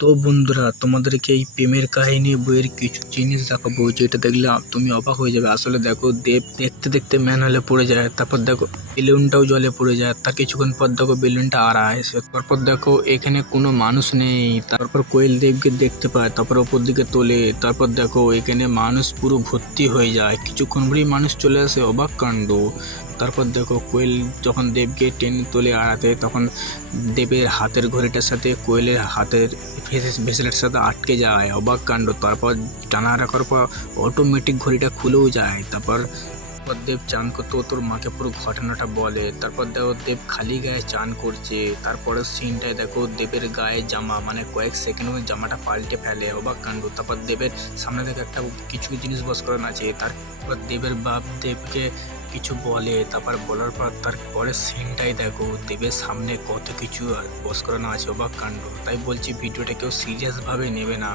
তো বন্ধুরা, তোমাদেরকে এই প্রেমের কাহিনী বইয়ের কিছু জিনিস দেখাবো, যেটা দেখলে তুমি অবাক হয়ে যাবে। আসলে দেখো, দেব দেখতে দেখতে ম্যান হলে পড়ে যায়, তারপর দেখো বেলুনটাও জলে পড়ে যায়, তার কিছুক্ষণ পর দেখো বেলুনটা আড়ায়, তারপর দেখো এখানে কোনো মানুষ নেই, তারপর কোয়েল দেবকে দেখতে পায়, তারপর ওপর দিকে তোলে, তারপর দেখো এখানে মানুষ পুরো ভর্তি হয়ে যায়, কিছুক্ষণ পরেই মানুষ চলে আসে, অবাক কাণ্ড। তারপর দেখো কোয়েল যখন দেবকে টেনে তোলে আড়াতে, তখন দেবের হাতের ঘড়িটার সাথে কোয়েলের হাতের ভেসেলের সাথে আটকে যায়, অবাক কাণ্ড। তারপর টানা রাখার পর অটোমেটিক ঘড়িটা খুলেও যায়। তারপর দেব চান করতে তোর মাকে পুরো ঘটনাটা বলে। তারপর দেখো দেব খালি গায়ে চান করছে, তারপরে সিনটায় দেখো দেবের গায়ে জামা মানে কয়েক সেকেন্ড জামাটা পাল্টে ফেলে, অবাক কাণ্ড। তারপর দেবের সামনে থেকে একটা কিছু জিনিস বস করানো আছে, তারপর দেবের বাপ দেবকে কিছু বলে, তারপর বলার পর তার পরের সিনটাই দেখো দেবের সামনে কত কিছু বস করানো আছে, অবাক কাণ্ড। তাই বলছি ভিডিওটা কেউ সিরিয়াসভাবে নেবে না।